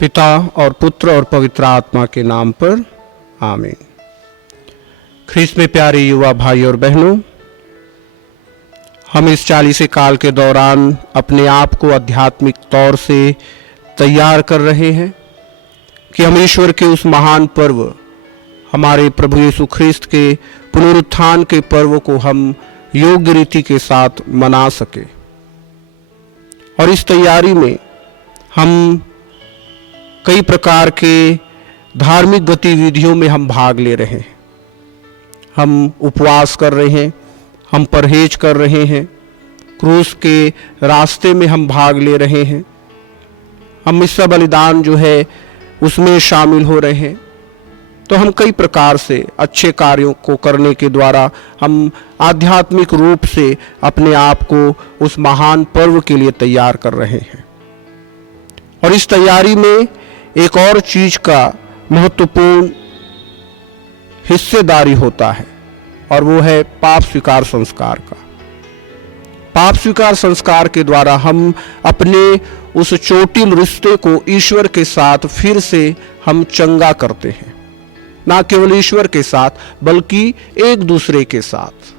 पिता और पुत्र और पवित्र आत्मा के नाम पर आमीन। ख्रीस्त में प्यारे युवा भाई और बहनों, हम इस 40 काल के दौरान अपने आप को आध्यात्मिक तौर से तैयार कर रहे हैं कि हम ईश्वर के उस महान पर्व, हमारे प्रभु यीशु ख्रीस्त के पुनरुत्थान के पर्व को हम योग्य रीति के साथ मना सके। और इस तैयारी में हम कई प्रकार के धार्मिक गतिविधियों में हम भाग ले रहे हैं। हम उपवास कर रहे हैं, हम परहेज कर रहे हैं, क्रूस के रास्ते में हम भाग ले रहे हैं, हम मिस्सा बलिदान जो है उसमें शामिल हो रहे हैं। तो हम कई प्रकार से अच्छे कार्यों को करने के द्वारा हम आध्यात्मिक रूप से अपने आप को उस महान पर्व के लिए तैयार कर रहे हैं। और इस तैयारी में एक और चीज का महत्वपूर्ण हिस्सेदारी होता है, और वो है पाप स्वीकार संस्कार का। पाप स्वीकार संस्कार के द्वारा हम अपने उस चोटिल रिश्ते को ईश्वर के साथ फिर से हम चंगा करते हैं। ना केवल ईश्वर के साथ बल्कि एक दूसरे के साथ।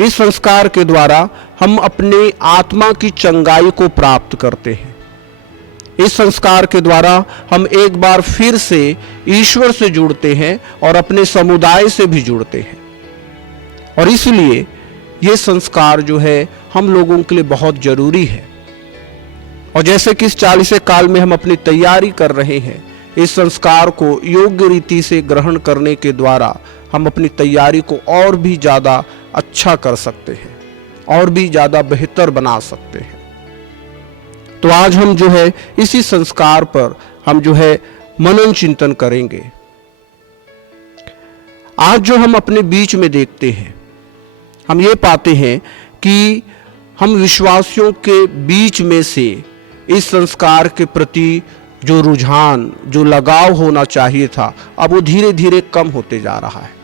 इस संस्कार के द्वारा हम अपने आत्मा की चंगाई को प्राप्त करते हैं। इस संस्कार के द्वारा हम एक बार फिर से ईश्वर से जुड़ते हैं और अपने समुदाय से भी जुड़ते हैं। और इसलिए ये संस्कार जो है हम लोगों के लिए बहुत जरूरी है। और जैसे कि इस 40 काल में हम अपनी तैयारी कर रहे हैं, इस संस्कार को योग्य रीति से ग्रहण करने के द्वारा हम अपनी तैयारी को और भी ज़्यादा अच्छा कर सकते हैं, और भी ज़्यादा बेहतर बना सकते हैं। तो आज हम जो है इसी संस्कार पर हम जो है मनन चिंतन करेंगे। आज जो हम अपने बीच में देखते हैं, हम ये पाते हैं कि हम विश्वासियों के बीच में से इस संस्कार के प्रति जो रुझान, जो लगाव होना चाहिए था, अब वो धीरे धीरे कम होते जा रहा है।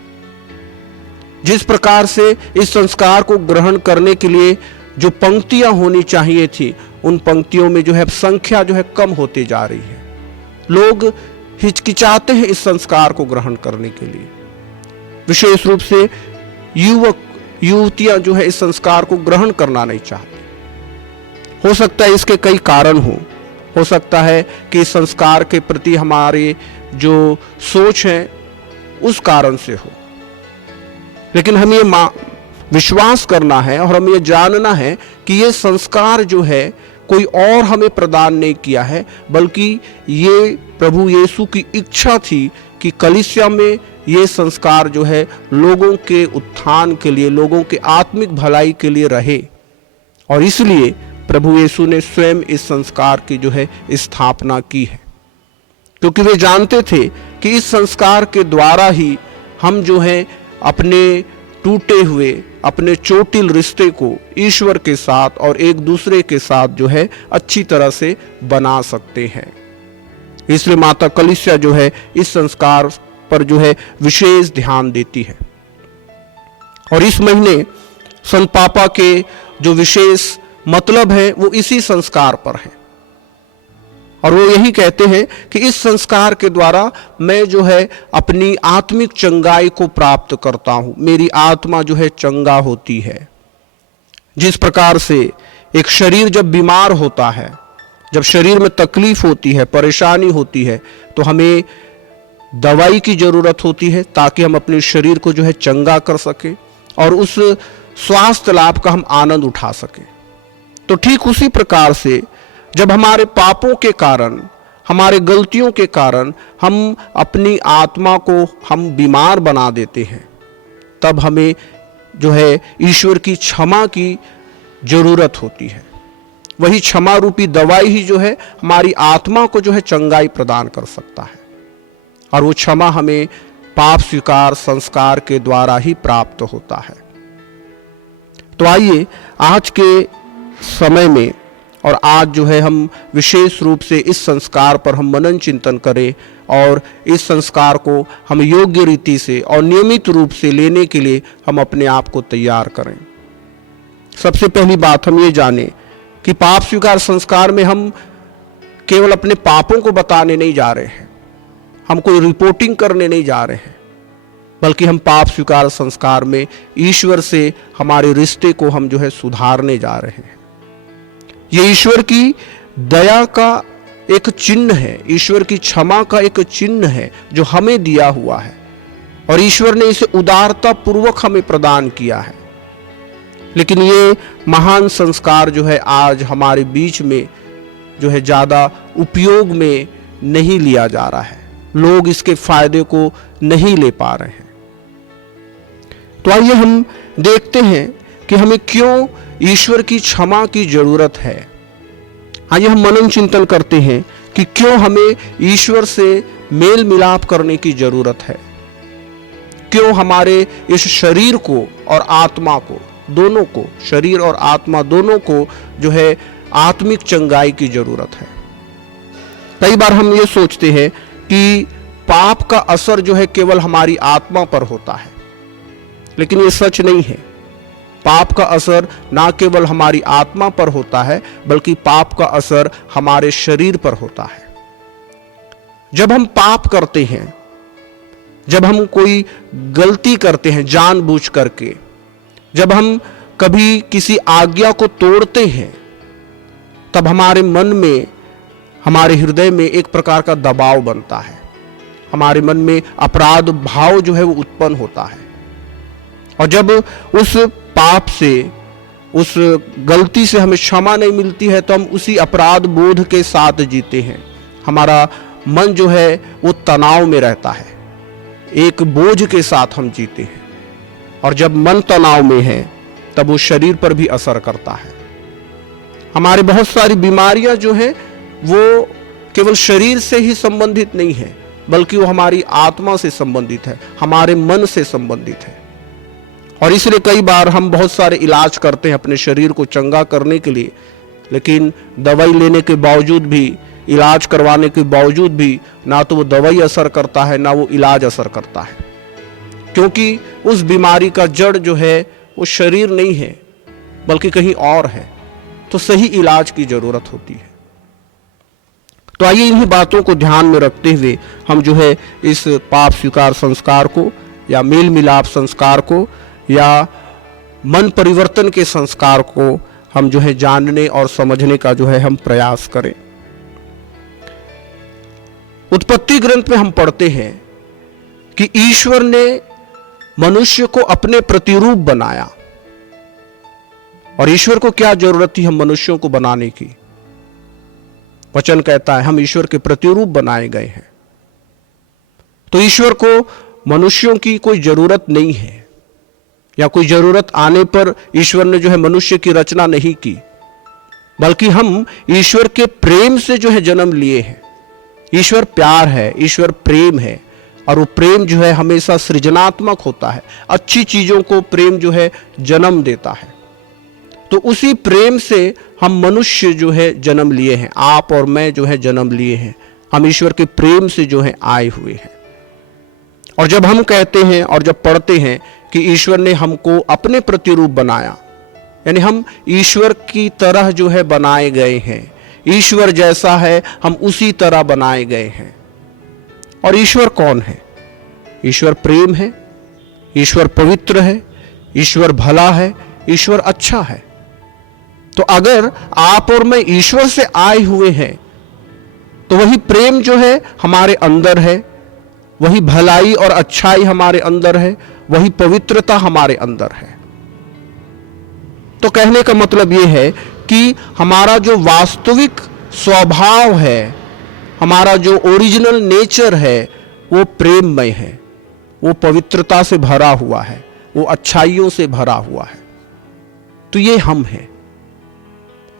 जिस प्रकार से इस संस्कार को ग्रहण करने के लिए जो पंक्तियां होनी चाहिए थी, उन पंक्तियों में जो है संख्या जो है कम होती जा रही है। लोग हिचकिचाते हैं इस संस्कार को ग्रहण करने के लिए। विशेष रूप से युवक युवतियां जो है इस संस्कार को ग्रहण करना नहीं चाहती। हो सकता है इसके कई कारण हो सकता है कि इस संस्कार के प्रति हमारे जो सोच है उस कारण से हो। लेकिन हम ये विश्वास करना है और हमें ये जानना है कि ये संस्कार जो है कोई और हमें प्रदान नहीं किया है, बल्कि ये प्रभु यीशु की इच्छा थी कि कलीसिया में ये संस्कार जो है लोगों के उत्थान के लिए, लोगों के आत्मिक भलाई के लिए रहे। और इसलिए प्रभु यीशु ने स्वयं इस संस्कार की जो है स्थापना की है, क्योंकि वे जानते थे कि इस संस्कार के द्वारा ही हम जो है अपने टूटे हुए, अपने चोटिल रिश्ते को ईश्वर के साथ और एक दूसरे के साथ जो है अच्छी तरह से बना सकते हैं। इसलिए माता कलीसिया जो है इस संस्कार पर जो है विशेष ध्यान देती है। और इस महीने संत पापा के जो विशेष मतलब है वो इसी संस्कार पर है। और वो यही कहते हैं कि इस संस्कार के द्वारा मैं जो है अपनी आत्मिक चंगाई को प्राप्त करता हूं, मेरी आत्मा जो है चंगा होती है। जिस प्रकार से एक शरीर जब बीमार होता है, जब शरीर में तकलीफ होती है, परेशानी होती है, तो हमें दवाई की जरूरत होती है ताकि हम अपने शरीर को जो है चंगा कर सके और उस स्वास्थ्य लाभ का हम आनंद उठा सके। तो ठीक उसी प्रकार से जब हमारे पापों के कारण, हमारे गलतियों के कारण हम अपनी आत्मा को हम बीमार बना देते हैं, तब हमें जो है ईश्वर की क्षमा की जरूरत होती है। वही क्षमा रूपी दवाई ही जो है हमारी आत्मा को जो है चंगाई प्रदान कर सकता है। और वो क्षमा हमें पाप स्वीकार संस्कार के द्वारा ही प्राप्त होता है। तो आइए आज के समय में और आज जो है हम विशेष रूप से इस संस्कार पर हम मनन चिंतन करें और इस संस्कार को हम योग्य रीति से और नियमित रूप से लेने के लिए हम अपने आप को तैयार करें। सबसे पहली बात हम ये जानें कि पाप स्वीकार संस्कार में हम केवल अपने पापों को बताने नहीं जा रहे हैं, हम कोई रिपोर्टिंग करने नहीं जा रहे हैं, बल्कि हम पाप स्वीकार संस्कार में ईश्वर से हमारे रिश्ते को हम सुधारने जा रहे हैं। ये ईश्वर की दया का एक चिन्ह है, ईश्वर की क्षमा का एक चिन्ह है जो हमें दिया हुआ है, और ईश्वर ने इसे उदारता पूर्वक हमें प्रदान किया है। लेकिन ये महान संस्कार आज हमारे बीच में ज्यादा उपयोग में नहीं लिया जा रहा है, लोग इसके फायदे को नहीं ले पा रहे हैं। तो आइए हम देखते हैं कि हमें क्यों ईश्वर की क्षमा की जरूरत है। आइए हम मनन चिंतन करते हैं कि क्यों हमें ईश्वर से मेल मिलाप करने की जरूरत है, क्यों हमारे इस शरीर को और आत्मा को, दोनों को, शरीर और आत्मा दोनों को आत्मिक चंगाई की जरूरत है। कई बार हम ये सोचते हैं कि पाप का असर केवल हमारी आत्मा पर होता है, लेकिन ये सच नहीं है। पाप का असर ना केवल हमारी आत्मा पर होता है, बल्कि पाप का असर हमारे शरीर पर होता है। जब हम पाप करते हैं, जब हम कोई गलती करते हैं जानबूझ करके, जब हम कभी किसी आज्ञा को तोड़ते हैं, तब हमारे मन में, हमारे हृदय में एक प्रकार का दबाव बनता है, हमारे मन में अपराध भाव वो उत्पन्न होता है। और जब उस पाप से, उस गलती से हमें क्षमा नहीं मिलती है, तो हम उसी अपराध बोध के साथ जीते हैं। हमारा मन वो तनाव में रहता है, एक बोझ के साथ हम जीते हैं। और जब मन तनाव में है, तब वो शरीर पर भी असर करता है। हमारी बहुत सारी बीमारियां वो केवल शरीर से ही संबंधित नहीं है, बल्कि वो हमारी आत्मा से संबंधित है, हमारे मन से संबंधित है। और इसलिए कई बार हम बहुत सारे इलाज करते हैं अपने शरीर को चंगा करने के लिए, लेकिन दवाई लेने के बावजूद भी, इलाज करवाने के बावजूद भी, ना तो वो दवाई असर करता है, ना वो इलाज असर करता है, क्योंकि उस बीमारी का जड़ वो शरीर नहीं है, बल्कि कहीं और है। तो सही इलाज की जरूरत होती है। तो आइए इन्हीं बातों को ध्यान में रखते हुए हम इस पाप स्वीकार संस्कार को, या मेल मिलाप संस्कार को, या मन परिवर्तन के संस्कार को हम जानने और समझने का हम प्रयास करें। उत्पत्ति ग्रंथ में हम पढ़ते हैं कि ईश्वर ने मनुष्य को अपने प्रतिरूप बनाया। और ईश्वर को क्या जरूरत थी हम मनुष्यों को बनाने की? वचन कहता है हम ईश्वर के प्रतिरूप बनाए गए हैं। तो ईश्वर को मनुष्यों की कोई जरूरत नहीं है, या कोई जरूरत आने पर ईश्वर ने मनुष्य की रचना नहीं की, बल्कि हम ईश्वर के प्रेम से जन्म लिए हैं। ईश्वर प्यार है, ईश्वर प्रेम है, और वो प्रेम हमेशा सृजनात्मक होता है। अच्छी चीजों को प्रेम जन्म देता है। तो उसी प्रेम से हम मनुष्य जन्म लिए हैं, आप और मैं जन्म लिए हैं। हम ईश्वर के प्रेम से आए हुए हैं। और जब हम कहते हैं और जब पढ़ते हैं कि ईश्वर ने हमको अपने प्रतिरूप बनाया, यानी हम ईश्वर की तरह बनाए गए हैं, ईश्वर जैसा है हम उसी तरह बनाए गए हैं। और ईश्वर कौन है? ईश्वर प्रेम है, ईश्वर पवित्र है, ईश्वर भला है, ईश्वर अच्छा है। तो अगर आप और मैं ईश्वर से आए हुए हैं, तो वही प्रेम हमारे अंदर है, वही भलाई और अच्छाई हमारे अंदर है, वही पवित्रता हमारे अंदर है। तो कहने का मतलब यह है कि हमारा जो वास्तविक स्वभाव है, हमारा जो ओरिजिनल नेचर है, वो प्रेममय है, वो पवित्रता से भरा हुआ है, वो अच्छाइयों से भरा हुआ है। तो ये हम हैं।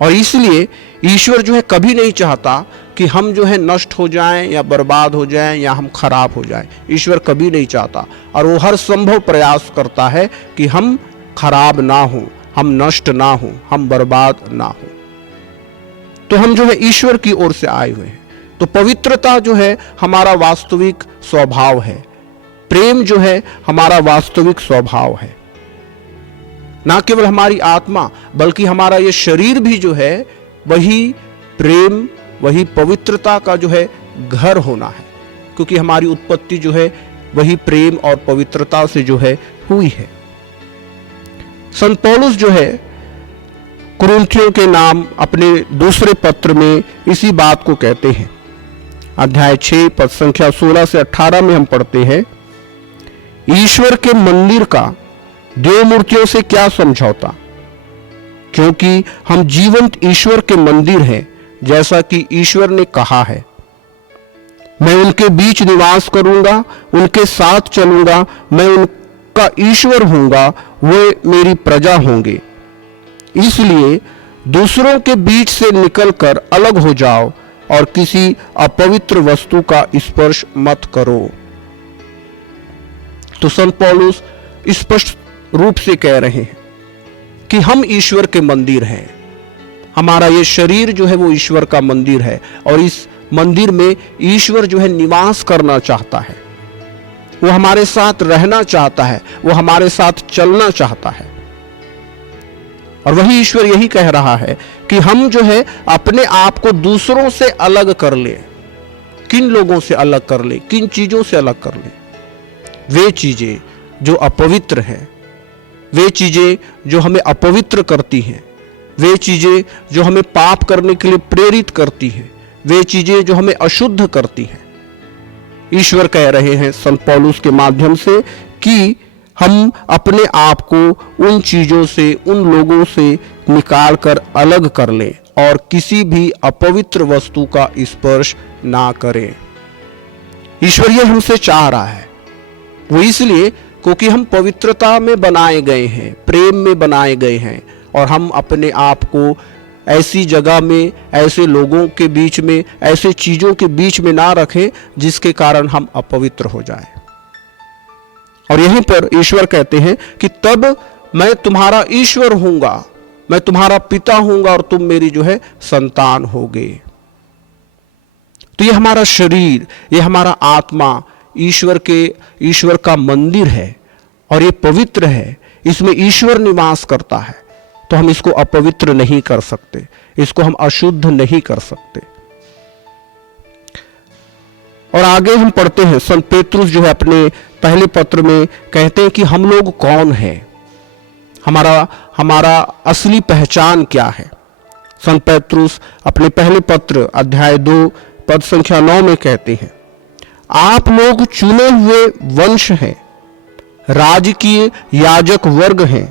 और इसलिए ईश्वर कभी नहीं चाहता कि हम नष्ट हो जाएं या बर्बाद हो जाएं या हम खराब हो जाएं। ईश्वर कभी नहीं चाहता, और वो हर संभव प्रयास करता है कि हम खराब ना हो, हम नष्ट ना हो, हम बर्बाद ना हो। तो हम ईश्वर की ओर से आए हुए हैं। तो पवित्रता हमारा वास्तविक स्वभाव है, प्रेम हमारा वास्तविक स्वभाव है। ना केवल हमारी आत्मा, बल्कि हमारा ये शरीर भी वही प्रेम, वही पवित्रता का जो है घर होना है, क्योंकि हमारी उत्पत्ति जो है वही प्रेम और पवित्रता से जो है हुई है। संत पौलुस जो है कुरिन्थियों के नाम अपने दूसरे पत्र में इसी बात को कहते हैं। अध्याय 6 पद संख्या 16 से 18 में हम पढ़ते हैं, ईश्वर के मंदिर का देव मूर्तियों से क्या समझौता, क्योंकि हम जीवंत ईश्वर के मंदिर हैं, जैसा कि ईश्वर ने कहा है, मैं उनके बीच निवास करूंगा, उनके साथ चलूंगा, मैं उनका ईश्वर हूंगा, वे मेरी प्रजा होंगे। इसलिए दूसरों के बीच से निकलकर अलग हो जाओ और किसी अपवित्र वस्तु का स्पर्श मत करो। तो संत पौलुस स्पष्ट रूप से कह रहे हैं कि हम ईश्वर के मंदिर हैं। हमारा ये शरीर जो है वो ईश्वर का मंदिर है, और इस मंदिर में ईश्वर जो है निवास करना चाहता है, वो हमारे साथ रहना चाहता है, वो हमारे साथ चलना चाहता है। और वही ईश्वर यही कह रहा है कि हम जो है अपने आप को दूसरों से अलग कर ले। किन लोगों से अलग कर ले, किन चीजों से अलग कर ले? वे चीजें जो अपवित्र हैं, वे चीजें जो हमें अपवित्र करती हैं, वे चीजें जो हमें पाप करने के लिए प्रेरित करती हैं, वे चीजें जो हमें अशुद्ध करती हैं। ईश्वर कह रहे हैं संत पौलुस के माध्यम से कि हम अपने आप को उन चीजों से, उन लोगों से निकाल कर अलग कर लें और किसी भी अपवित्र वस्तु का स्पर्श ना करें। ईश्वर ये हमसे चाह रहा है, वो इसलिए क्योंकि हम पवित्रता में बनाए गए हैं, प्रेम में बनाए गए हैं, और हम अपने आप को ऐसी जगह में, ऐसे लोगों के बीच में, ऐसे चीजों के बीच में ना रखें जिसके कारण हम अपवित्र हो जाएं। और यहीं पर ईश्वर कहते हैं कि तब मैं तुम्हारा ईश्वर हूंगा, मैं तुम्हारा पिता हूंगा और तुम मेरी जो है संतान होगे। तो ये हमारा शरीर, ये हमारा आत्मा ईश्वर का मंदिर है, और ये पवित्र है, इसमें ईश्वर निवास करता है। तो हम इसको अपवित्र नहीं कर सकते, इसको हम अशुद्ध नहीं कर सकते। और आगे हम पढ़ते हैं, संत पेतरुस जो है अपने पहले पत्र में कहते हैं कि हम लोग कौन हैं, हमारा असली पहचान क्या है। संत पेतरुस अपने पहले पत्र अध्याय 2 पद संख्या 9 में कहते हैं, आप लोग चुने हुए वंश हैं, राजकीय याजक वर्ग हैं,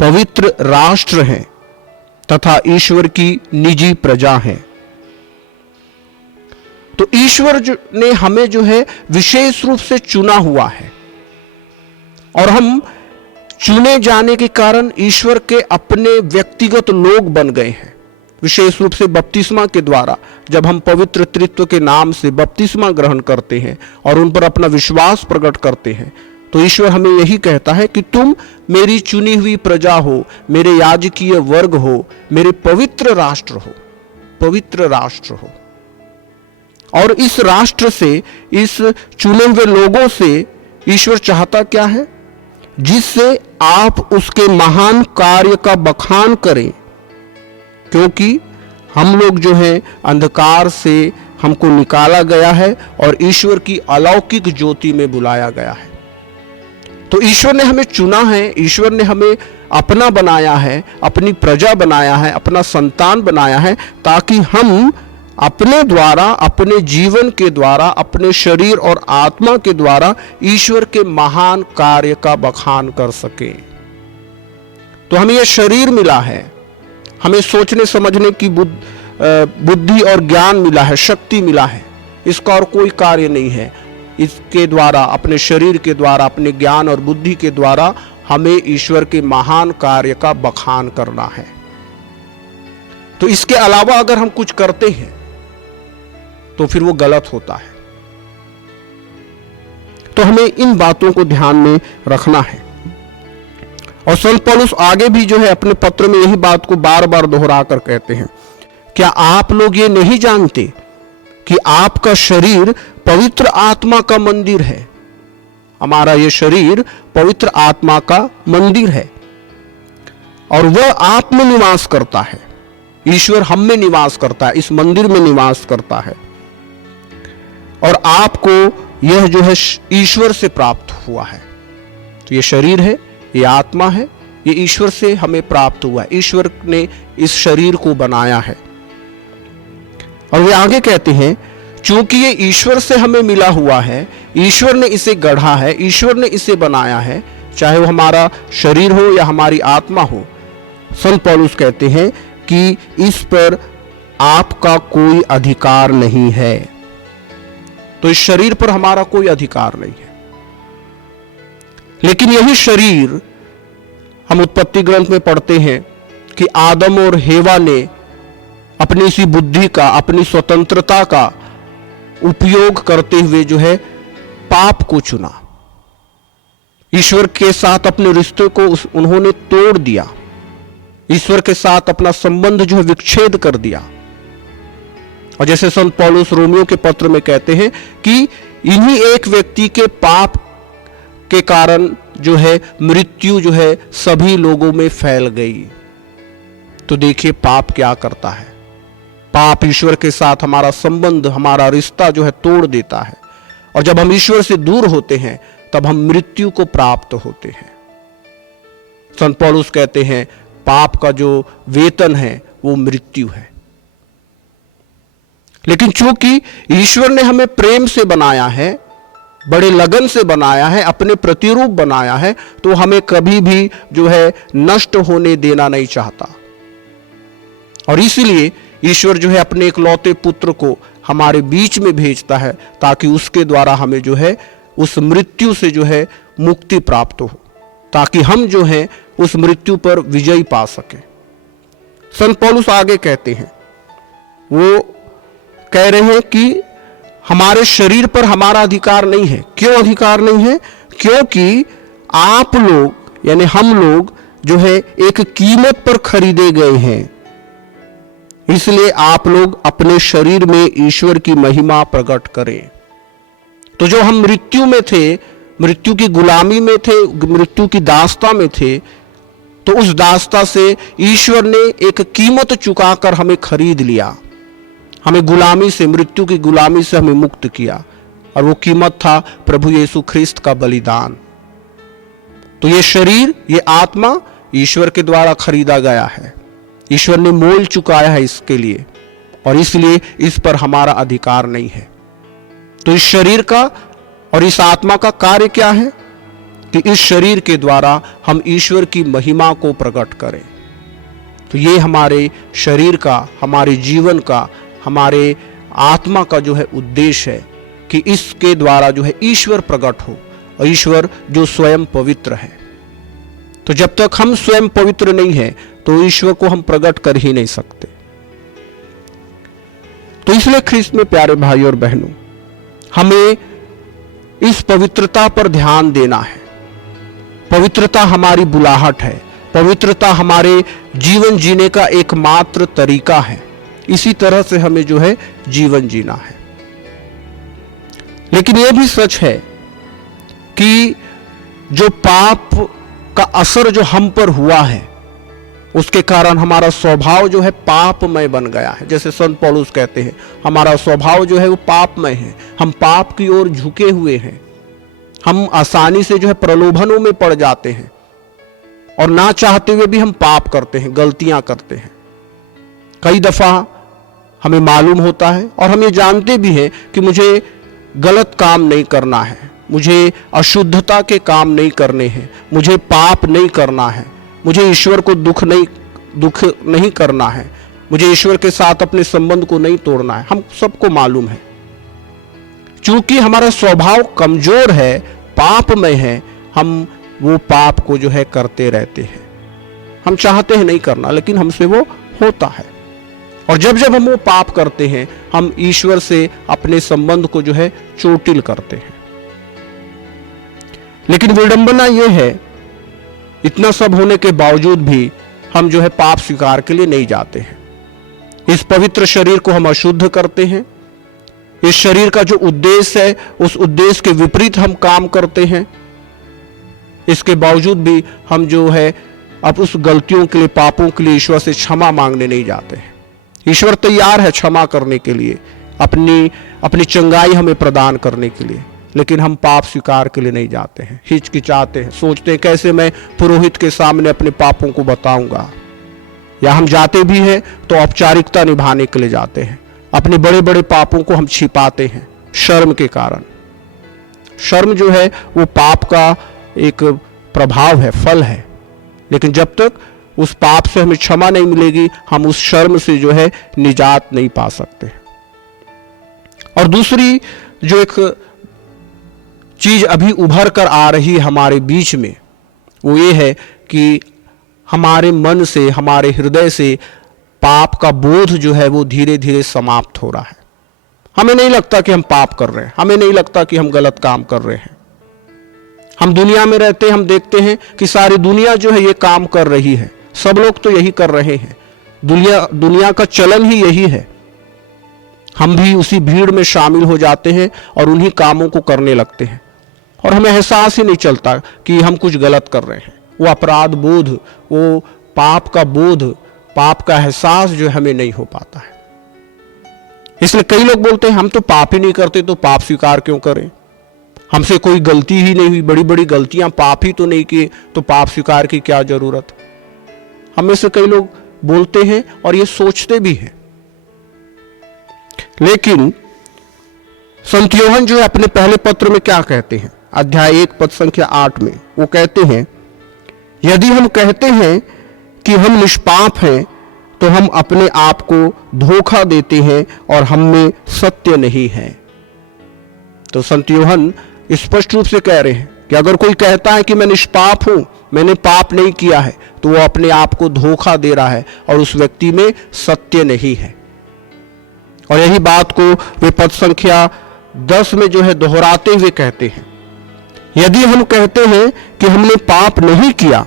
पवित्र राष्ट्र हैं तथा ईश्वर की निजी प्रजा हैं। तो ईश्वर ने हमें जो है विशेष रूप से चुना हुआ है, और हम चुने जाने के कारण ईश्वर के अपने व्यक्तिगत लोग बन गए हैं। विशेष रूप से बपतिस्मा के द्वारा जब हम पवित्र त्रित्व के नाम से बपतिस्मा ग्रहण करते हैं और उन पर अपना विश्वास प्रकट करते हैं, तो ईश्वर हमें यही कहता है कि तुम मेरी चुनी हुई प्रजा हो, मेरे याजकीय वर्ग हो, मेरे पवित्र राष्ट्र हो, पवित्र राष्ट्र हो। और इस राष्ट्र से, इस चुने हुए लोगों से ईश्वर चाहता क्या है? जिससे आप उसके महान कार्य का बखान करें, क्योंकि हम लोग जो है अंधकार से हमको निकाला गया है और ईश्वर की अलौकिक ज्योति में बुलाया गया है। तो ईश्वर ने हमें चुना है, ईश्वर ने हमें अपना बनाया है, अपनी प्रजा बनाया है, अपना संतान बनाया है, ताकि हम अपने द्वारा, अपने जीवन के द्वारा, अपने शरीर और आत्मा के द्वारा ईश्वर के महान कार्य का बखान कर सके। तो हमें यह शरीर मिला है, हमें सोचने समझने की बुद्धि और ज्ञान मिला है, शक्ति मिला है। इसका और कोई कार्य नहीं है। इसके द्वारा, अपने शरीर के द्वारा, अपने ज्ञान और बुद्धि के द्वारा हमें ईश्वर के महान कार्य का बखान करना है। तो इसके अलावा अगर हम कुछ करते हैं तो फिर वो गलत होता है। तो हमें इन बातों को ध्यान में रखना है। और संत पौलुस आगे भी जो है अपने पत्र में यही बात को बार बार दोहरा कर कहते हैं, क्या आप लोग ये नहीं जानते कि आपका शरीर पवित्र आत्मा का मंदिर है? हमारा ये शरीर पवित्र आत्मा का मंदिर है और वह आप में निवास करता है। ईश्वर हम में निवास करता है, इस मंदिर में निवास करता है। और आपको यह जो है ईश्वर से प्राप्त हुआ है। तो ये शरीर है, ये आत्मा है, ये ईश्वर से हमें प्राप्त हुआ है। ईश्वर ने इस शरीर को बनाया है। और वे आगे कहते हैं, चूंकि ये ईश्वर से हमें मिला हुआ है, ईश्वर ने इसे गढ़ा है, ईश्वर ने इसे बनाया है, चाहे वो हमारा शरीर हो या हमारी आत्मा हो। संत पौलुस कहते हैं कि इस पर आपका कोई अधिकार नहीं है। तो इस शरीर पर हमारा कोई अधिकार नहीं है। लेकिन यही शरीर, हम उत्पत्ति ग्रंथ में पढ़ते हैं कि आदम और हेवा ने अपनी इसी बुद्धि का, अपनी स्वतंत्रता का उपयोग करते हुए जो है पाप को चुना। ईश्वर के साथ अपने रिश्ते को उन्होंने तोड़ दिया। ईश्वर के साथ अपना संबंध जो है विच्छेद कर दिया। और जैसे संत पौलुस रोमियो के पत्र में कहते हैं कि इन्हीं एक व्यक्ति के पाप के कारण जो है मृत्यु जो है सभी लोगों में फैल गई। तो देखिए पाप क्या करता है। पाप ईश्वर के साथ हमारा संबंध, हमारा रिश्ता जो है तोड़ देता है। और जब हम ईश्वर से दूर होते हैं तब हम मृत्यु को प्राप्त होते हैं। संत पौलुस कहते हैं पाप का जो वेतन है वो मृत्यु है। लेकिन चूंकि ईश्वर ने हमें प्रेम से बनाया है, बड़े लगन से बनाया है, अपने प्रतिरूप बनाया है, तो हमें कभी भी जो है नष्ट होने देना नहीं चाहता। और इसीलिए ईश्वर जो है अपने इकलौते पुत्र को हमारे बीच में भेजता है ताकि उसके द्वारा हमें जो है उस मृत्यु से जो है मुक्ति प्राप्त हो, ताकि हम जो है उस मृत्यु पर विजय पा सके। संत पौलुस आगे कहते हैं, वो कह रहे हैं कि हमारे शरीर पर हमारा अधिकार नहीं है। क्यों अधिकार नहीं है? क्योंकि आप लोग यानी हम लोग जो है एक कीमत पर खरीदे गए हैं। इसलिए आप लोग अपने शरीर में ईश्वर की महिमा प्रकट करें। तो जो हम मृत्यु में थे, मृत्यु की गुलामी में थे, मृत्यु की दास्ता में थे, तो उस दास्ता से ईश्वर ने एक कीमत चुकाकर हमें खरीद लिया। हमें गुलामी से, मृत्यु की गुलामी से हमें मुक्त किया। और वो कीमत था प्रभु यीशु ख्रिस्त का बलिदान। तो ये शरीर, ये आत्मा ईश्वर के द्वारा खरीदा गया है। ईश्वर ने मोल चुकाया है इसके लिए, और इसलिए इस पर हमारा अधिकार नहीं है। तो इस शरीर का और इस आत्मा का कार्य क्या है कि इस शरीर के द्वारा हम ईश्वर की महिमा को प्रकट करें। तो ये हमारे शरीर का, हमारे जीवन का, हमारे आत्मा का जो है उद्देश्य है कि इसके द्वारा जो है ईश्वर प्रकट हो, और ईश्वर जो स्वयं पवित्र है। तो जब तक हम स्वयं पवित्र नहीं है तो ईश्वर को हम प्रकट कर ही नहीं सकते। तो इसलिए ख्रिस्त में प्यारे भाई और बहनों, हमें इस पवित्रता पर ध्यान देना है। पवित्रता हमारी बुलाहट है, पवित्रता हमारे जीवन जीने का एकमात्र तरीका है। इसी तरह से हमें जो है जीवन जीना है। लेकिन यह भी सच है कि जो पाप का असर जो हम पर हुआ है, उसके कारण हमारा स्वभाव जो है पापमय बन गया है। जैसे संत पौलुस कहते हैं, हमारा स्वभाव जो है वो पापमय है। हम पाप की ओर झुके हुए हैं। हम आसानी से जो है प्रलोभनों में पड़ जाते हैं, और ना चाहते हुए भी हम पाप करते हैं, गलतियां करते हैं। कई दफा हमें मालूम होता है और हम ये जानते भी हैं कि मुझे गलत काम नहीं करना है, मुझे अशुद्धता के काम नहीं करने हैं, मुझे पाप नहीं करना है, मुझे ईश्वर को दुख नहीं करना है, मुझे ईश्वर के साथ अपने संबंध को नहीं तोड़ना है। हम सबको मालूम है। चूंकि हमारा स्वभाव कमजोर है, पापमय है, हम वो पाप को जो है करते रहते हैं। हम चाहते हैं नहीं करना, लेकिन हमसे वो होता है। और जब जब हम वो पाप करते हैं, हम ईश्वर से अपने संबंध को जो है चोटिल करते हैं। लेकिन विडंबना यह है, इतना सब होने के बावजूद भी हम जो है पाप स्वीकार के लिए नहीं जाते हैं। इस पवित्र शरीर को हम अशुद्ध करते हैं। इस शरीर का जो उद्देश्य है, उस उद्देश्य के विपरीत हम काम करते हैं। इसके बावजूद भी हम जो है अब उस गलतियों के लिए, पापों के लिए ईश्वर से क्षमा मांगने नहीं जाते हैं। ईश्वर तैयार है क्षमा करने के लिए, अपनी चंगाई हमें प्रदान करने के लिए, लेकिन हम पाप स्वीकार के लिए नहीं जाते हैं, हिचकिचाते हैं, सोचते हैं कैसे मैं पुरोहित के सामने अपने पापों को बताऊंगा। या हम जाते भी हैं तो औपचारिकता निभाने के लिए जाते हैं, अपने बड़े बड़े पापों को हम छिपाते हैं शर्म के कारण। शर्म जो है वो पाप का एक प्रभाव है, फल है, लेकिन जब तक उस पाप से हमें क्षमा नहीं मिलेगी, हम उस शर्म से जो है निजात नहीं पा सकते। और दूसरी जो एक चीज अभी उभर कर आ रही है हमारे बीच में, वो ये है कि हमारे मन से, हमारे हृदय से पाप का बोध जो है वो धीरे धीरे समाप्त हो रहा है। हमें नहीं लगता कि हम पाप कर रहे हैं, हमें नहीं लगता कि हम गलत काम कर रहे हैं। हम दुनिया में रहते हैं, हम देखते हैं कि सारी दुनिया जो है ये काम कर रही है, सब लोग तो यही कर रहे हैं, दुनिया का चलन ही यही है। हम भी उसी भीड़ में शामिल हो जाते हैं और उन्हीं कामों को करने लगते हैं, और हमें एहसास ही नहीं चलता कि हम कुछ गलत कर रहे हैं। वो अपराध बोध, वो पाप का बोध, पाप का एहसास जो हमें नहीं हो पाता है। इसलिए कई लोग बोलते हैं हम तो पाप ही नहीं करते, तो पाप स्वीकार क्यों करें, हमसे कोई गलती ही नहीं हुई, बड़ी बड़ी गलतियां, पाप ही तो नहीं किए, तो पाप स्वीकार की क्या जरूरत। हम में से कई लोग बोलते हैं और ये सोचते भी हैं। लेकिन संत यूहन्ना जो है अपने पहले पत्र में क्या कहते हैं, अध्याय 1 पद संख्या 8 में वो कहते हैं, यदि हम कहते हैं कि हम निष्पाप हैं तो हम अपने आप को धोखा देते हैं और हम में सत्य नहीं है। तो संत यूहन्ना स्पष्ट रूप से कह रहे हैं कि अगर कोई कहता है कि मैं निष्पाप हूं, मैंने पाप नहीं किया है, तो वो अपने आप को धोखा दे रहा है और उस व्यक्ति में सत्य नहीं है। और यही बात को वे पद संख्या 10 में जो है दोहराते हुए कहते हैं, यदि हम कहते हैं कि हमने पाप नहीं किया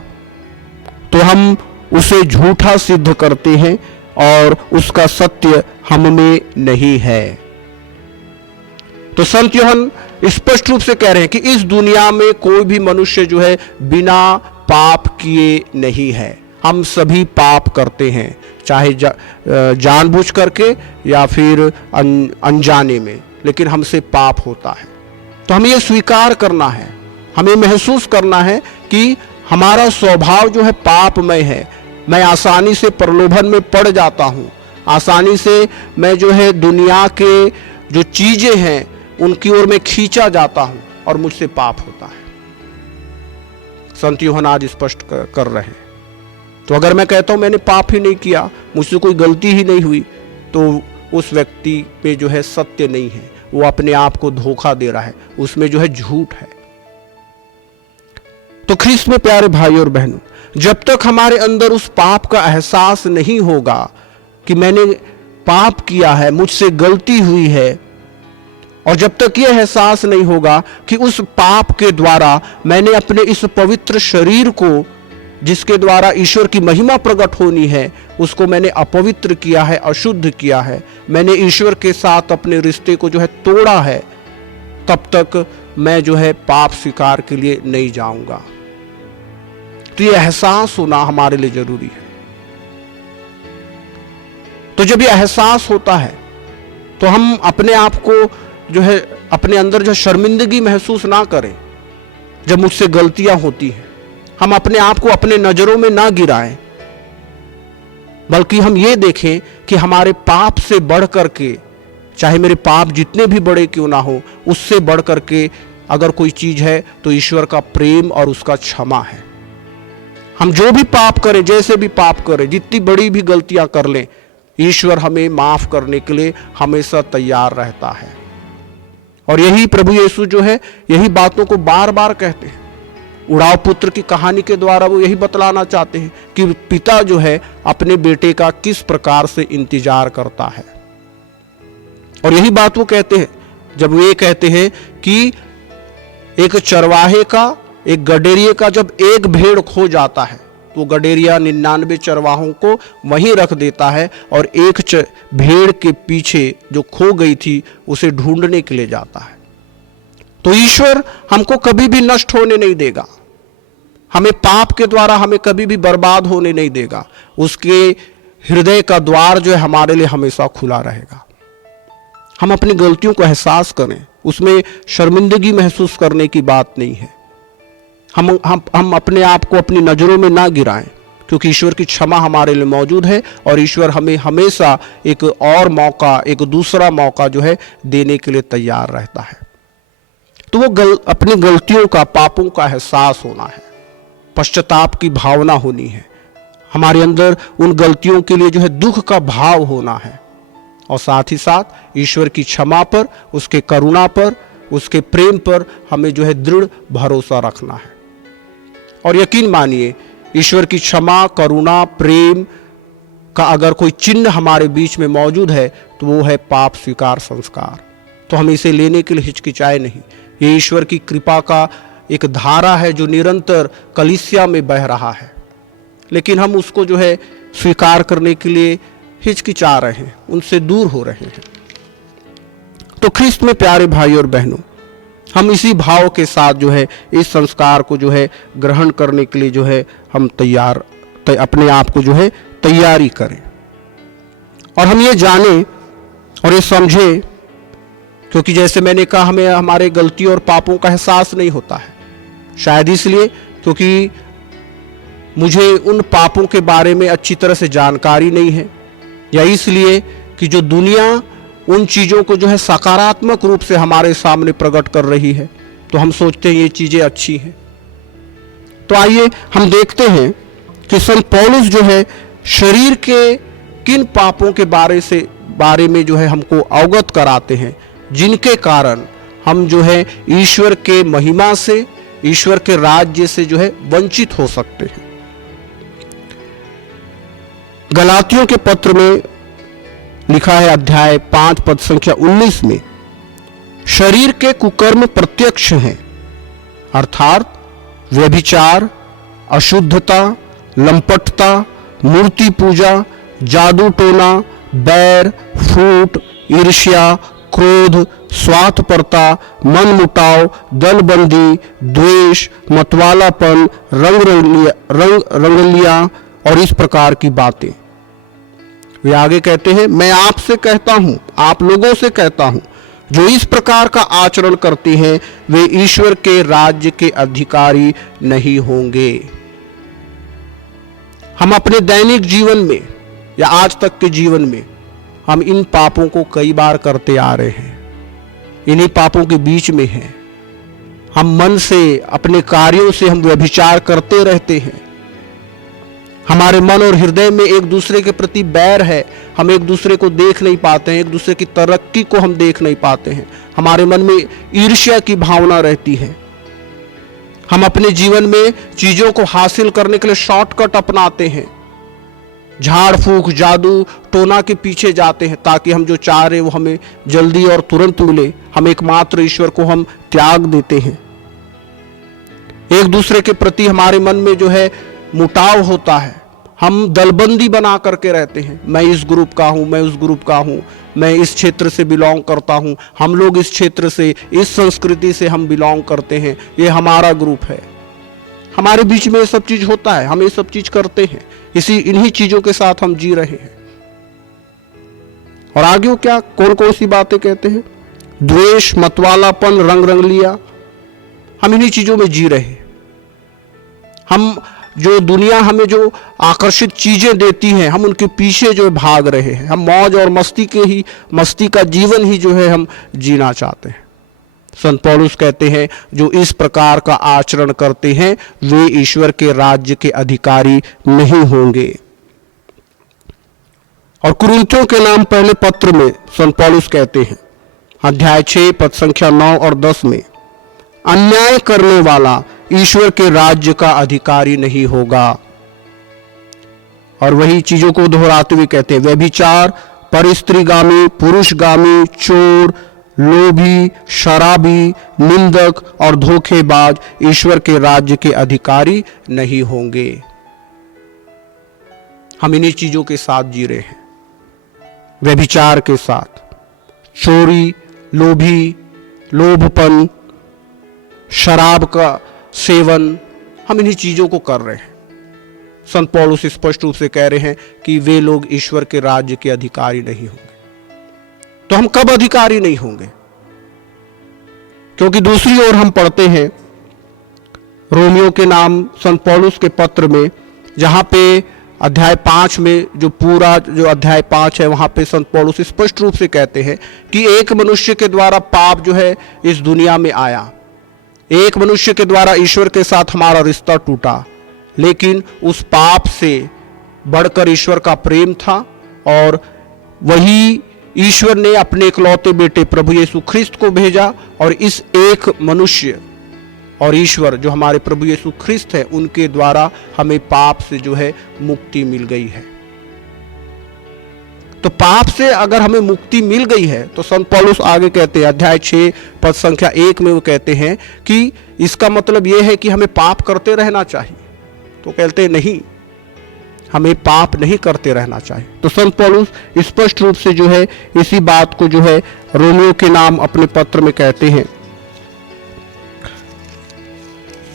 तो हम उसे झूठा सिद्ध करते हैं और उसका सत्य हम में नहीं है। तो संत यूहन्ना स्पष्ट रूप से कह रहे हैं कि इस दुनिया में कोई भी मनुष्य जो है बिना पाप किए नहीं है। हम सभी पाप करते हैं, चाहे जानबूझ करके या फिर अनजाने में, लेकिन हमसे पाप होता है। तो हमें यह स्वीकार करना है, हमें महसूस करना है कि हमारा स्वभाव जो है पापमय है। मैं आसानी से प्रलोभन में पड़ जाता हूं, आसानी से मैं जो है दुनिया के जो चीजें हैं उनकी ओर मैं खींचा जाता हूं और मुझसे पाप होता है। संत यूहन्ना आज स्पष्ट कर रहे हैं। तो अगर मैं कहता हूं मैंने पाप ही नहीं किया, मुझसे कोई गलती ही नहीं हुई, तो उस व्यक्ति पे जो है सत्य नहीं है, वो अपने आप को धोखा दे रहा है, उसमें जो है झूठ है। तो ख्रीस्त में प्यारे भाई और बहनों, जब तक हमारे अंदर उस पाप का एहसास नहीं होगा कि मैंने पाप किया है, मुझसे गलती हुई है, और जब तक यह एहसास नहीं होगा कि उस पाप के द्वारा मैंने अपने इस पवित्र शरीर को, जिसके द्वारा ईश्वर की महिमा प्रकट होनी है, उसको मैंने अपवित्र किया है, अशुद्ध किया है, मैंने ईश्वर के साथ अपने रिश्ते को जो है तोड़ा है, तब तक मैं जो है पाप स्वीकार के लिए नहीं जाऊंगा। तो यह एहसास होना हमारे लिए जरूरी है। तो जब यह एहसास होता है तो हम अपने आप को जो है अपने अंदर जो शर्मिंदगी महसूस ना करें जब मुझसे गलतियां होती हैं। हम अपने आप को अपने नजरों में ना गिराएं, बल्कि हम ये देखें कि हमारे पाप से बढ़ करके, चाहे मेरे पाप जितने भी बड़े क्यों ना हो, उससे बढ़ करके अगर कोई चीज है तो ईश्वर का प्रेम और उसका क्षमा है। हम जो भी पाप करें, जैसे भी पाप करें, जितनी बड़ी भी गलतियां कर लें, ईश्वर हमें माफ करने के लिए हमेशा तैयार रहता है। और यही प्रभु यीशु जो है यही बातों को बार बार कहते हैं। उड़ाव पुत्र की कहानी के द्वारा वो यही बतलाना चाहते हैं कि पिता जो है अपने बेटे का किस प्रकार से इंतजार करता है। और यही बात वो कहते हैं जब वो ये कहते हैं कि एक चरवाहे का, एक गडेरिये का जब एक भेड़ खो जाता है तो गडेरिया 99 चरवाहों को वहीं रख देता है और एक भेड़ के पीछे जो खो गई थी उसे ढूंढने के लिए जाता है। तो ईश्वर हमको कभी भी नष्ट होने नहीं देगा, हमें पाप के द्वारा हमें कभी भी बर्बाद होने नहीं देगा। उसके हृदय का द्वार जो है हमारे लिए हमेशा खुला रहेगा। हम अपनी गलतियों को एहसास करें, उसमें शर्मिंदगी महसूस करने की बात नहीं है। हम अपने आप को अपनी नजरों में ना गिराएं, क्योंकि ईश्वर की क्षमा हमारे लिए मौजूद है और ईश्वर हमें हमेशा एक और मौका, एक दूसरा मौका जो है देने के लिए तैयार रहता है। तो वो अपनी गलतियों का, पापों का एहसास होना है, पश्चाताप की भावना होनी है, हमारे अंदर उन गलतियों के लिए जो है दुख का भाव होना है, और साथ ही साथ ईश्वर की क्षमा पर, उसके करुणा पर, उसके प्रेम पर हमें जो है दृढ़ भरोसा रखना है। और यकीन मानिए, ईश्वर की क्षमा, करुणा, प्रेम का अगर कोई चिन्ह हमारे बीच में मौजूद है तो वो है पाप स्वीकार संस्कार। तो हम इसे लेने के लिए हिचकिचाए नहीं। ये ईश्वर की कृपा का एक धारा है जो निरंतर कलीसिया में बह रहा है, लेकिन हम उसको जो है स्वीकार करने के लिए हिचकिचा रहे हैं, उनसे दूर हो रहे हैं। तो ख्रिस्त में प्यारे भाई और बहनों, हम इसी भाव के साथ जो है इस संस्कार को जो है ग्रहण करने के लिए जो है हम अपने आप को जो है तैयारी करें, और हम ये जाने और ये समझें, क्योंकि जैसे मैंने कहा, हमें हमारे गलतियों और पापों का एहसास नहीं होता है। शायद इसलिए क्योंकि मुझे उन पापों के बारे में अच्छी तरह से जानकारी नहीं है, या इसलिए कि जो दुनिया उन चीज़ों को जो है सकारात्मक रूप से हमारे सामने प्रकट कर रही है, तो हम सोचते हैं ये चीज़ें अच्छी हैं। तो आइए हम देखते हैं कि संत पौलुस जो है शरीर के किन पापों के बारे में जो है हमको अवगत कराते हैं, जिनके कारण हम जो है ईश्वर के महिमा से, ईश्वर के राज्य से जो है वंचित हो सकते हैं। गलातियों के पत्र में लिखा है, अध्याय 5 पद संख्या 19 में, शरीर के कुकर्म प्रत्यक्ष हैं, अर्थात व्यभिचार, अशुद्धता, लंपटता, मूर्ति पूजा, जादू टोना, बैर, फूट, ईर्ष्या, क्रोध, स्वार्थपरता, मनमुटाव, दलबंदी, द्वेष, मतवालापन, रंगलिया और इस प्रकार की बातें। वे आगे कहते हैं, मैं आपसे कहता हूं, आप लोगों से कहता हूं, जो इस प्रकार का आचरण करते हैं वे ईश्वर के राज्य के अधिकारी नहीं होंगे। हम अपने दैनिक जीवन में या आज तक के जीवन में हम इन पापों को कई बार करते आ रहे हैं, इन्हीं पापों के बीच में हैं। हम मन से, अपने कार्यों से हम व्यभिचार करते रहते हैं। हमारे मन और हृदय में एक दूसरे के प्रति बैर है, हम एक दूसरे को देख नहीं पाते हैं, एक दूसरे की तरक्की को हम देख नहीं पाते हैं। हमारे मन में ईर्ष्या की भावना रहती है। हम अपने जीवन में चीजों को हासिल करने के लिए शॉर्टकट अपनाते हैं, झाड़ फूक, जादू टोना के पीछे जाते हैं, ताकि हम जो चाह रहे वो हमें जल्दी और तुरंत मिले। हम एकमात्र ईश्वर को हम त्याग देते हैं। एक दूसरे के प्रति हमारे मन में जो है मुटाव होता है। हम दलबंदी बना करके रहते हैं, मैं इस ग्रुप का हूं, मैं उस ग्रुप का हूं, मैं इस क्षेत्र से बिलोंग करता हूं, हम लोग इस क्षेत्र से, इस संस्कृति से हम बिलोंग करते हैं, ये हमारा ग्रुप है। हमारे बीच में ये सब चीज होता है, हम ये सब चीज करते हैं, इन्हीं चीजों के साथ हम जी रहे हैं। और आगे वो क्या, कौन कौन सी बातें कहते हैं, द्वेष, मतवालापन, रंगलिया, हम इन्हीं चीजों में जी रहे हैं। हम जो दुनिया हमें जो आकर्षित चीजें देती हैं, हम उनके पीछे जो भाग रहे हैं। हम मौज और मस्ती का जीवन ही जो है हम जीना चाहते हैं। संत पौलुस कहते हैं, जो इस प्रकार का आचरण करते हैं वे ईश्वर के राज्य के अधिकारी नहीं होंगे। और कुरिन्थियों के नाम पहले पत्र में संत पौलुस कहते हैं, अध्याय 6 पद संख्या 9 और 10 में, अन्याय करने वाला ईश्वर के राज्य का अधिकारी नहीं होगा। और वही चीजों को दोहराते हुए कहते हैं, व्यभिचार, परस्त्रीगामी, पुरुषगामी, चोर, लोभी, शराबी, निंदक और धोखेबाज ईश्वर के राज्य के अधिकारी नहीं होंगे। हम इन्हीं चीजों के साथ जी रहे हैं, व्यभिचार के साथ, चोरी, लोभपन, शराब का सेवन, हम इन्हीं चीजों को कर रहे हैं। संत पौलुस स्पष्ट रूप से कह रहे हैं कि वे लोग ईश्वर के राज्य के अधिकारी नहीं होंगे। तो हम कब अधिकारी नहीं होंगे? क्योंकि दूसरी ओर हम पढ़ते हैं रोमियो के नाम संत पौलुस के पत्र में, जहां पे अध्याय 5 में जो पूरा जो अध्याय 5 है, वहां पे संत पौलुस स्पष्ट रूप से कहते हैं कि एक मनुष्य के द्वारा पाप जो है इस दुनिया में आया, एक मनुष्य के द्वारा ईश्वर के साथ हमारा रिश्ता टूटा, लेकिन उस पाप से बढ़कर ईश्वर का प्रेम था और वही ईश्वर ने अपने इकलौते बेटे प्रभु यीशु ख्रिस्त को भेजा और इस एक मनुष्य और ईश्वर जो हमारे प्रभु यीशु ख्रिस्त है, उनके द्वारा हमें पाप से जो है मुक्ति मिल गई है। तो पाप से अगर हमें मुक्ति मिल गई है तो संत पौलुस आगे कहते हैं अध्याय 6 पद संख्या 1 में वो कहते हैं कि इसका मतलब यह है कि हमें पाप करते रहना चाहिए। तो कहते हैं नहीं, हमें पाप नहीं करते रहना चाहिए। तो संत पौलुस स्पष्ट रूप से जो है इसी बात को जो है रोमियो के नाम अपने पत्र में कहते हैं।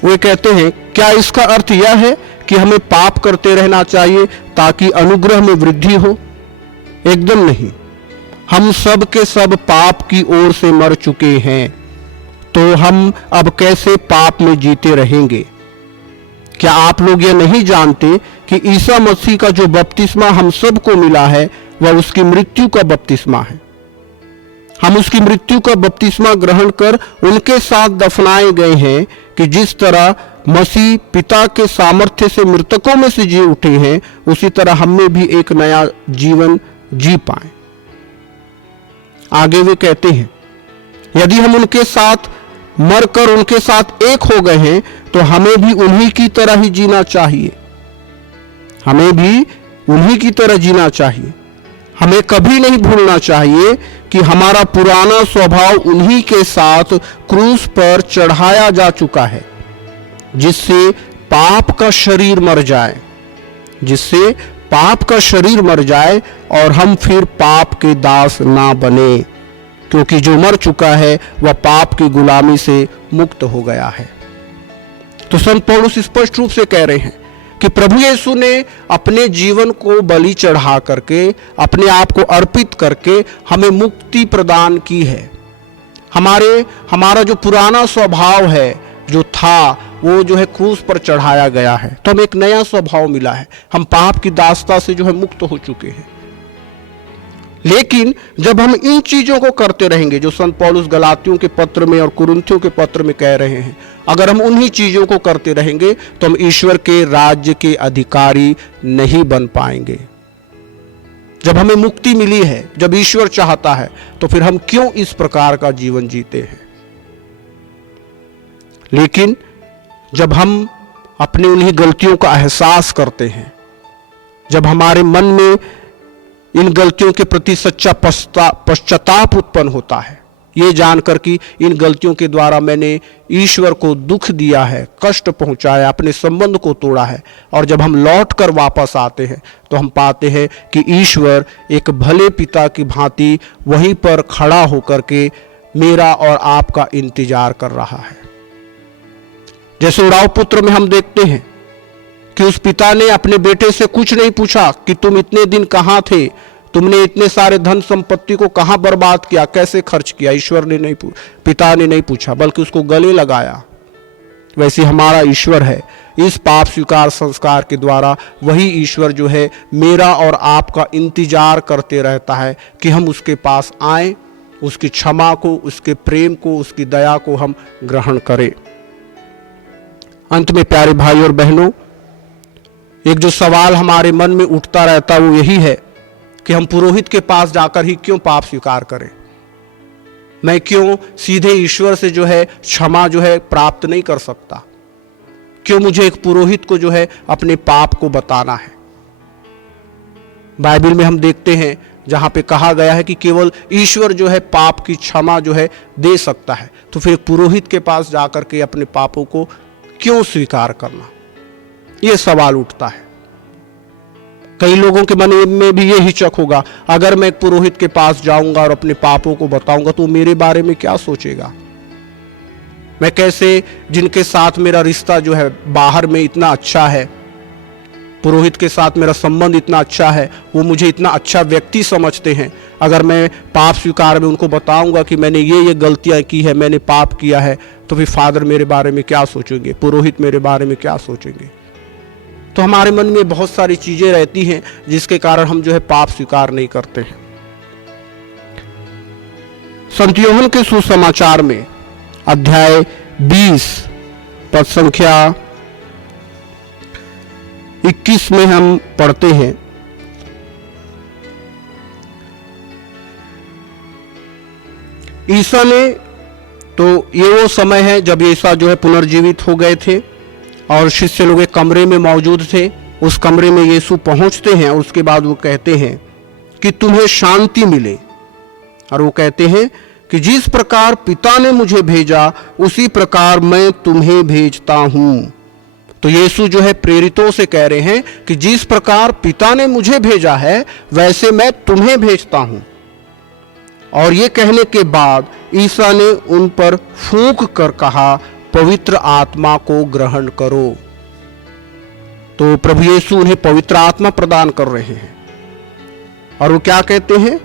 वे कहते हैं, क्या इसका अर्थ यह है कि हमें पाप करते रहना चाहिए ताकि अनुग्रह में वृद्धि हो? एकदम नहीं। हम सब के सब पाप की ओर से मर चुके हैं, तो हम अब कैसे पाप में जीते रहेंगे? क्या आप लोग यह नहीं जानते कि ईसा मसीह का जो बपतिस्मा हम सबको मिला है वह उसकी मृत्यु का बपतिस्मा है? हम उसकी मृत्यु का बपतिस्मा ग्रहण कर उनके साथ दफनाए गए हैं कि जिस तरह मसीह पिता के सामर्थ्य से मृतकों में से जी उठे हैं, उसी तरह हमें भी एक नया जीवन जी पाए। आगे वे कहते हैं, यदि हम उनके साथ मरकर उनके साथ एक हो गए हैं तो हमें भी उन्हीं की तरह ही जीना चाहिए। हमें भी उन्हीं की तरह जीना चाहिए। हमें कभी नहीं भूलना चाहिए कि हमारा पुराना स्वभाव उन्हीं के साथ क्रूस पर चढ़ाया जा चुका है, जिससे पाप का शरीर मर जाए, जिससे पाप का शरीर मर जाए और हम फिर पाप के दास ना बने, क्योंकि जो मर चुका है वह पाप की गुलामी से मुक्त हो गया है। तो संत पौलुस स्पष्ट रूप से कह रहे हैं कि प्रभु यीशु ने अपने जीवन को बलि चढ़ा करके, अपने आप को अर्पित करके हमें मुक्ति प्रदान की है। हमारा जो पुराना स्वभाव है जो था वो जो है क्रूस पर चढ़ाया गया है, तो हमें एक नया स्वभाव मिला है। हम पाप की दासता से जो है मुक्त हो चुके हैं। लेकिन जब हम इन चीजों को करते रहेंगे जो संत पौलुस गलातियों के पत्र में और कुरिन्थियों के पत्र में कह रहे हैं, अगर हम उन्हीं चीजों को करते रहेंगे तो हम ईश्वर के राज्य के अधिकारी नहीं बन पाएंगे। जब हमें मुक्ति मिली है, जब ईश्वर चाहता है, तो फिर हम क्यों इस प्रकार का जीवन जीते हैं? लेकिन जब हम अपनी उन्हीं गलतियों का एहसास करते हैं, जब हमारे मन में इन गलतियों के प्रति सच्चा पश्चाताप उत्पन्न होता है, ये जानकर कि इन गलतियों के द्वारा मैंने ईश्वर को दुख दिया है, कष्ट पहुंचाया, अपने संबंध को तोड़ा है, और जब हम लौट कर वापस आते हैं तो हम पाते हैं कि ईश्वर एक भले पिता की भांति वहीं पर खड़ा होकर के मेरा और आपका इंतजार कर रहा है। जैसे उड़ाव पुत्र में हम देखते हैं कि उस पिता ने अपने बेटे से कुछ नहीं पूछा कि तुम इतने दिन कहां थे, तुमने इतने सारे धन संपत्ति को कहां बर्बाद किया, कैसे खर्च किया। ईश्वर ने नहीं पिता ने नहीं पूछा, बल्कि उसको गले लगाया। वैसे हमारा ईश्वर है, इस पाप स्वीकार संस्कार के द्वारा वही ईश्वर जो है मेरा और आपका इंतजार करते रहता है कि हम उसके पास आए, उसकी क्षमा को, उसके प्रेम को, उसकी दया को हम ग्रहण करें। अंत में प्यारे भाई और बहनों, एक जो सवाल हमारे मन में उठता रहता है वो यही है कि हम पुरोहित के पास जाकर ही क्यों पाप स्वीकार करें? मैं क्यों सीधे ईश्वर से जो है क्षमा जो है प्राप्त नहीं कर सकता? क्यों मुझे एक पुरोहित को जो है अपने पाप को बताना है? बाइबल में हम देखते हैं जहां पे कहा गया है कि केवल ईश्वर जो है पाप की क्षमा जो है दे सकता है, तो फिर पुरोहित के पास जाकर के अपने पापों को क्यों स्वीकार करना? यह सवाल उठता है। कई लोगों के मन में भी ये हिचक होगा, अगर मैं एक पुरोहित के पास जाऊंगा और अपने पापों को बताऊंगा तो मेरे बारे में क्या सोचेगा? मैं कैसे, जिनके साथ मेरा रिश्ता जो है बाहर में इतना अच्छा है, पुरोहित के साथ मेरा संबंध इतना अच्छा है, वो मुझे इतना अच्छा व्यक्ति समझते हैं, अगर मैं पाप स्वीकार में उनको बताऊंगा कि मैंने ये गलतियां की है, मैंने पाप किया है, तो फिर फादर मेरे बारे में क्या सोचेंगे, पुरोहित मेरे बारे में क्या सोचेंगे। तो हमारे मन में बहुत सारी चीजें रहती हैं जिसके कारण हम जो है पाप स्वीकार नहीं करते हैं। संत यूहन्ना के सुसमाचार में अध्याय 20 पद संख्या 21 में हम पढ़ते हैं, ईसा ने, तो ये वो समय है जब ईसा जो है पुनर्जीवित हो गए थे और शिष्य लोग एक कमरे में मौजूद थे। उस कमरे में यीशु पहुंचते हैं और उसके बाद वो कहते हैं कि तुम्हें शांति मिले, और वो कहते हैं कि जिस प्रकार पिता ने मुझे भेजा उसी प्रकार मैं तुम्हें भेजता हूं। तो यीशु जो है प्रेरितों से कह रहे हैं कि जिस प्रकार पिता ने मुझे भेजा है वैसे मैं तुम्हें भेजता हूं। और ये कहने के बाद ईसा ने उन पर फूंक कर कहा, पवित्र आत्मा को ग्रहण करो। तो प्रभु यीशु उन्हें पवित्र आत्मा प्रदान कर रहे हैं और वो क्या कहते हैं,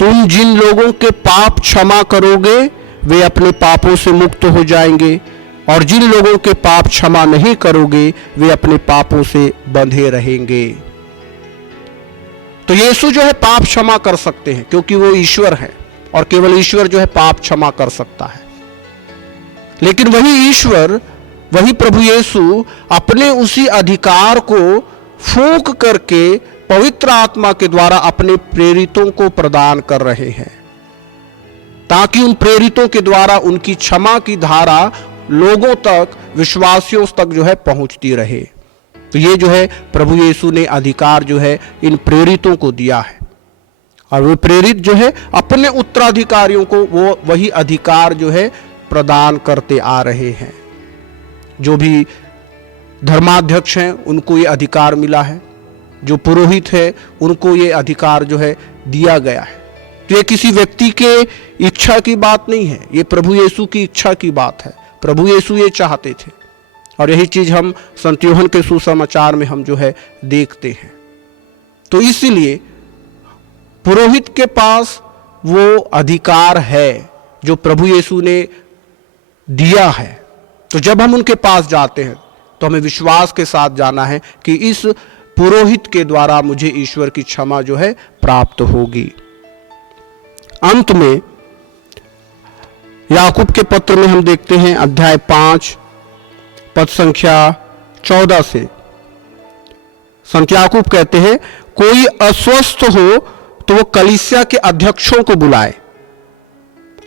तुम जिन लोगों के पाप क्षमा करोगे वे अपने पापों से मुक्त हो जाएंगे, और जिन लोगों के पाप क्षमा नहीं करोगे वे अपने पापों से बंधे रहेंगे। तो यीशु जो है पाप क्षमा कर सकते हैं क्योंकि वो ईश्वर है और केवल ईश्वर जो है पाप क्षमा कर सकता है। लेकिन वही ईश्वर, वही प्रभु यीशु अपने उसी अधिकार को फूंक करके पवित्र आत्मा के द्वारा अपने प्रेरितों को प्रदान कर रहे हैं, ताकि उन प्रेरितों के द्वारा उनकी क्षमा की धारा लोगों तक, विश्वासियों तक जो है पहुंचती रहे। तो ये जो है प्रभु यीशु ने अधिकार जो है इन प्रेरितों को दिया है, और वो प्रेरित जो है अपने उत्तराधिकारियों को वो वही अधिकार जो है प्रदान करते आ रहे हैं। जो भी धर्माध्यक्ष हैं उनको ये अधिकार मिला है, जो पुरोहित है उनको ये अधिकार जो है दिया गया है। तो ये किसी व्यक्ति के इच्छा की बात नहीं है, ये प्रभु यीशु की इच्छा की बात है। प्रभु यीशु ये चाहते थे और यही चीज हम संत यूहन्ना के सुसमाचार में हम जो है देखते हैं। तो इसीलिए पुरोहित के पास वो अधिकार है जो प्रभु यीशु ने दिया है। तो जब हम उनके पास जाते हैं तो हमें विश्वास के साथ जाना है कि इस पुरोहित के द्वारा मुझे ईश्वर की क्षमा जो है प्राप्त होगी। अंत में याकूब के पत्र में हम देखते हैं अध्याय 5 पद संख्या 14 से संत याकूब कहते हैं, कोई अस्वस्थ हो तो वो कलीसिया के अध्यक्षों को बुलाए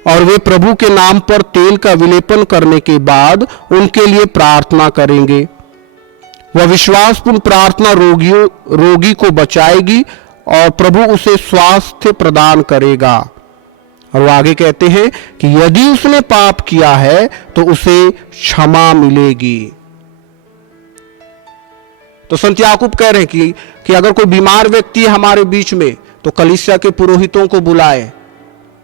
और वे प्रभु के नाम पर तेल का विलेपन करने के बाद उनके लिए प्रार्थना करेंगे। वह विश्वासपूर्ण प्रार्थना रोगी को बचाएगी और प्रभु उसे स्वास्थ्य प्रदान करेगा। और वो आगे कहते हैं कि यदि उसने पाप किया है तो उसे क्षमा मिलेगी। तो संत याकूब कह रहे हैं कि अगर कोई बीमार व्यक्ति है हमारे बीच में तो कलीसिया के पुरोहितों को बुलाए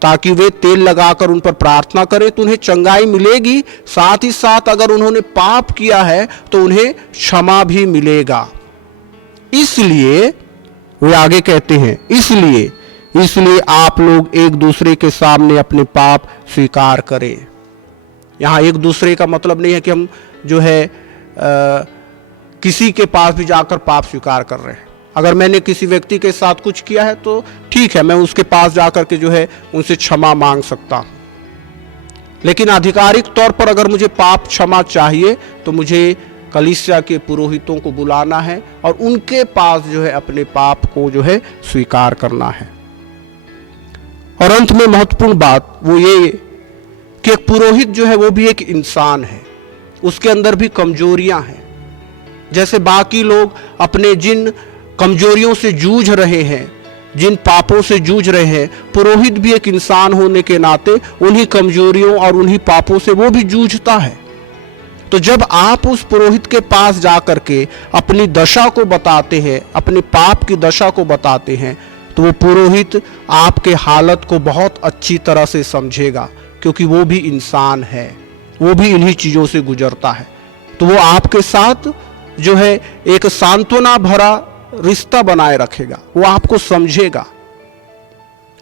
ताकि वे तेल लगाकर उन पर प्रार्थना करें तो उन्हें चंगाई मिलेगी। साथ ही साथ अगर उन्होंने पाप किया है तो उन्हें क्षमा भी मिलेगा। इसलिए वे आगे कहते हैं, इसलिए आप लोग एक दूसरे के सामने अपने पाप स्वीकार करें। यहां एक दूसरे का मतलब नहीं है कि हम जो है किसी के पास भी जाकर पाप स्वीकार कर रहे हैं। अगर मैंने किसी व्यक्ति के साथ कुछ किया है तो ठीक है, मैं उसके पास जाकर के जो है उनसे क्षमा मांग सकता हूं। लेकिन आधिकारिक तौर पर अगर मुझे पाप क्षमा चाहिए तो मुझे कलीसिया के पुरोहितों को बुलाना है और उनके पास जो है अपने पाप को जो है स्वीकार करना है। और अंत में महत्वपूर्ण बात वो ये कि एक पुरोहित जो है वो भी एक इंसान है, उसके अंदर भी कमजोरियां हैं। जैसे बाकी लोग अपने जिन कमजोरियों से जूझ रहे हैं, जिन पापों से जूझ रहे हैं, पुरोहित भी एक इंसान होने के नाते उन्हीं कमजोरियों और उन्हीं पापों से वो भी जूझता है। तो जब आप उस पुरोहित के पास जाकर के अपनी दशा को बताते हैं, अपने पाप की दशा को बताते हैं, तो वो पुरोहित आपके हालत को बहुत अच्छी तरह से समझेगा, क्योंकि वो भी इंसान है, वो भी इन्हीं चीजों से गुजरता है। तो वो आपके साथ जो है एक सांत्वना भरा रिश्ता बनाए रखेगा, वो आपको समझेगा।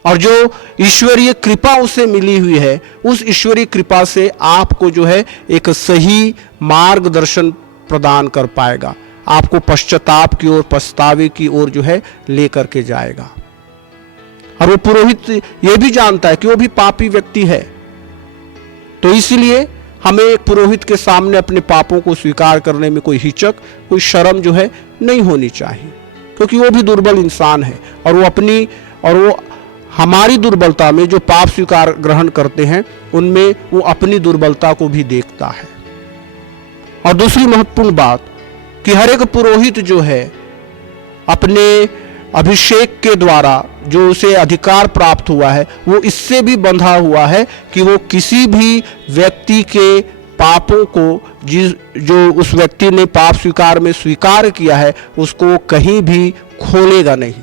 और जो ईश्वरीय कृपा उसे मिली हुई है, उस ईश्वरीय कृपा से आपको जो है एक सही मार्गदर्शन प्रदान कर पाएगा, आपको पश्चाताप की ओर, पछतावे की ओर जो है लेकर के जाएगा। और वो पुरोहित ये भी जानता है कि वो भी पापी व्यक्ति है, तो इसलिए हमें एक पुरोहित के सामने अपने पापों को स्वीकार करने में कोई हिचक, कोई शर्म जो है नहीं होनी चाहिए, क्योंकि वो भी दुर्बल इंसान है और वो हमारी दुर्बलता में जो पाप स्वीकार ग्रहण करते हैं उनमें वो अपनी दुर्बलता को भी देखता है। और दूसरी महत्वपूर्ण बात कि हर एक पुरोहित जो है अपने अभिषेक के द्वारा जो उसे अधिकार प्राप्त हुआ है, वो इससे भी बंधा हुआ है कि वो किसी भी व्यक्ति के पापों को जो उस व्यक्ति ने पाप स्वीकार में स्वीकार किया है उसको कहीं भी खोलेगा नहीं,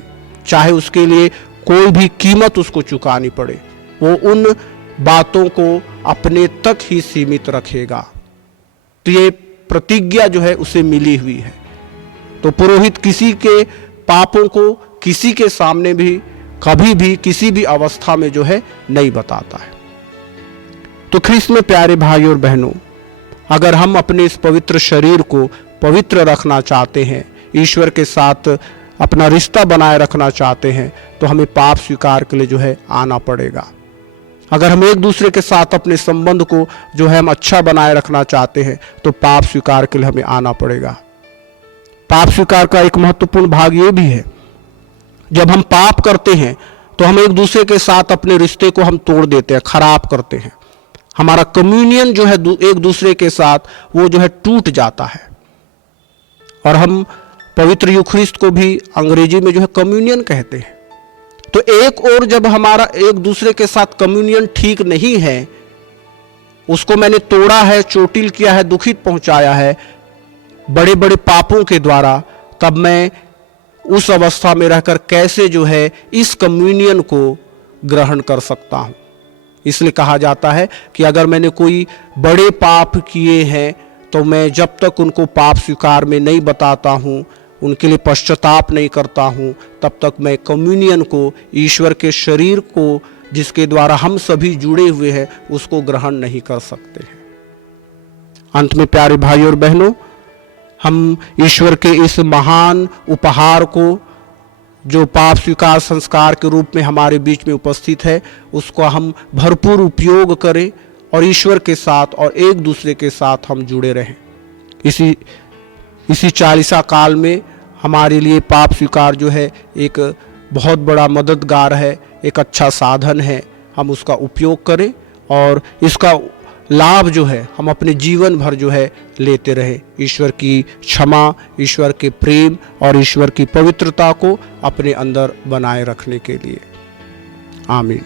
चाहे उसके लिए कोई भी कीमत उसको चुकानी पड़े, वो उन बातों को अपने तक ही सीमित रखेगा। तो ये प्रतिज्ञा जो है उसे मिली हुई है। तो पुरोहित किसी के पापों को किसी के सामने भी कभी भी किसी भी अवस्था में जो है नहीं बताता है। तो ख्रीस्त में प्यारे भाई और बहनों, अगर हम अपने इस पवित्र शरीर को पवित्र रखना चाहते हैं, ईश्वर के साथ अपना रिश्ता बनाए रखना चाहते हैं, तो हमें पाप स्वीकार के लिए जो है आना पड़ेगा। अगर हम एक दूसरे के साथ अपने संबंध को जो है हम अच्छा बनाए रखना चाहते हैं, तो पाप स्वीकार के लिए हमें आना पड़ेगा। पाप स्वीकार का एक महत्वपूर्ण भाग ये भी है, जब हम पाप करते हैं तो हम एक दूसरे के साथ अपने रिश्ते को हम तोड़ देते हैं, खराब करते हैं। हमारा कम्युनियन जो है एक दूसरे के साथ वो जो है टूट जाता है। और हम पवित्र यूखरिस्ट को भी अंग्रेजी में जो है कम्युनियन कहते हैं। तो एक और जब हमारा एक दूसरे के साथ कम्युनियन ठीक नहीं है, उसको मैंने तोड़ा है, चोटिल किया है, दुखित पहुंचाया है बड़े बड़े पापों के द्वारा, तब मैं उस अवस्था में रहकर कैसे जो है इस कम्युनियन को ग्रहण कर सकता हूं। इसलिए कहा जाता है कि अगर मैंने कोई बड़े पाप किए हैं तो मैं जब तक उनको पाप स्वीकार में नहीं बताता हूं, उनके लिए पश्चाताप नहीं करता हूं, तब तक मैं कम्युनियन को, ईश्वर के शरीर को जिसके द्वारा हम सभी जुड़े हुए हैं, उसको ग्रहण नहीं कर सकते हैं। अंत में प्यारे भाई और बहनों, हम ईश्वर के इस महान उपहार को जो पाप स्वीकार संस्कार के रूप में हमारे बीच में उपस्थित है, उसको हम भरपूर उपयोग करें और ईश्वर के साथ और एक दूसरे के साथ हम जुड़े रहें। इसी चालीसा काल में हमारे लिए पाप स्वीकार जो है एक बहुत बड़ा मददगार है, एक अच्छा साधन है। हम उसका उपयोग करें और इसका लाभ जो है हम अपने जीवन भर जो है लेते रहे। ईश्वर की क्षमा, ईश्वर के प्रेम और ईश्वर की पवित्रता को अपने अंदर बनाए रखने के लिए। आमीन।